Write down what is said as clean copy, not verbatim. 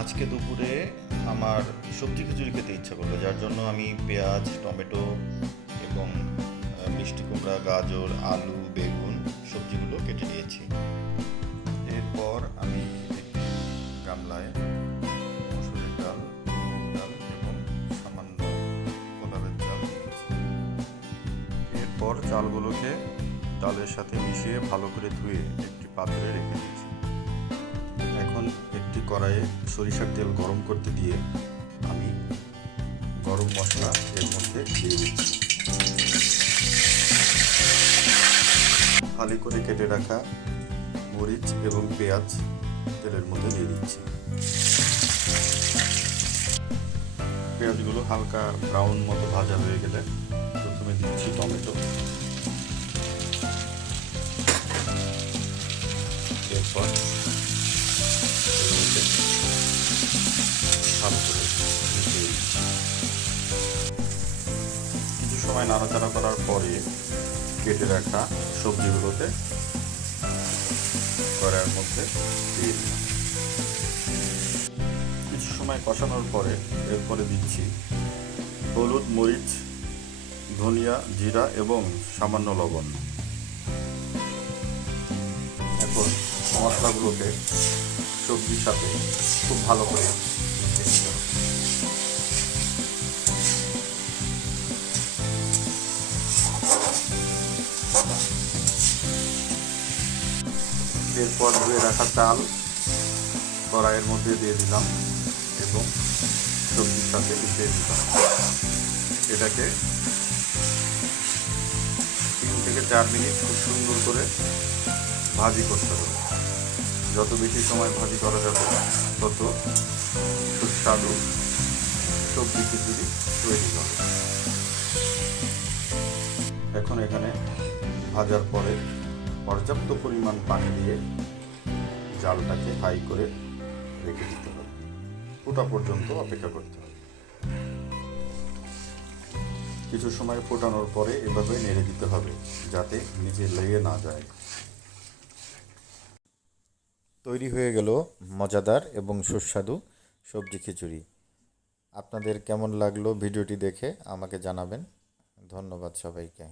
আজকে দুপুরে আমার সবজি খিচুড়ি খেতে ইচ্ছা করলো, যার জন্য আমি পেঁয়াজ, টমেটো এবং মিষ্টি কুমড়া, গাজর, আলু, বেগুন সবজিগুলো কেটে নিয়েছি। এরপর আমি একটি গামলায় মসুরের ডাল, মুগ ডাল এবং সামান্য কলারের চাল নিয়েছি। এরপর চালগুলোকে ডালের সাথে মিশিয়ে ভালো করে ধুয়ে একটি পাত্রে রেখে দিয়েছি। এখন একটি কড়াইয়ে সরিষার তেল গরম করতে দিয়ে আমি গরম মশলা এর মধ্যে দিয়ে দিচ্ছি। ফালি করে কেটে রাখা মরিচ এবং পেঁয়াজ তেলের মধ্যে দিয়ে দিচ্ছি। পেঁয়াজগুলো হালকা ব্রাউন মতো ভাজা হয়ে গেলে প্রথমে দিচ্ছি টমেটো, এরপর ভালো করে মিশিয়ে দিচ্ছি। কিছু সময় নাড়াচাড়া করার পরে কেটে রাখা সবজিগুলোতে কড়াইয়ের মধ্যে দিয়ে দিলাম। কিছু সময় কষানোর পরে এরপরে দিচ্ছি হলুদ, মরিচ, ধনিয়া, জিরা এবং সামান্য লবণ। এখন মশলাগুলোকে সবজির সাথে খুব ভালো করে মিশিয়ে দিতে হবে। এরপর ধুয়ে রাখা চাল কড়াইয়ের মধ্যে দিয়ে দিলাম এবং সবজির সাথে মিশিয়ে দিলাম। এটাকে 3 থেকে 4 মিনিট খুব সুন্দর করে ভাজি করতে হবে। যত বেশি সময় ভাজি করা যাবে তত সুস্বাদু সবজি খিচুড়ি তৈরি হবে। এখন এখানে ভাজার পরে পর্যাপ্ত পরিমাণ পানি দিয়ে জালটাকে হাই করে রেখে দিতে হবে। ফোটা পর্যন্ত অপেক্ষা করতে হবে। কিছু সময় ফোটানোর পরে এভাবে নেড়ে দিতে হবে যাতে নিচে লেগে না যায়। তৈরি হয়ে গেল মজাদার এবং সুস্বাদু সবজি খিচুড়ি। আপনাদের কেমন লাগলো ভিডিওটি দেখে আমাকে জানাবেন। ধন্যবাদ সবাইকে।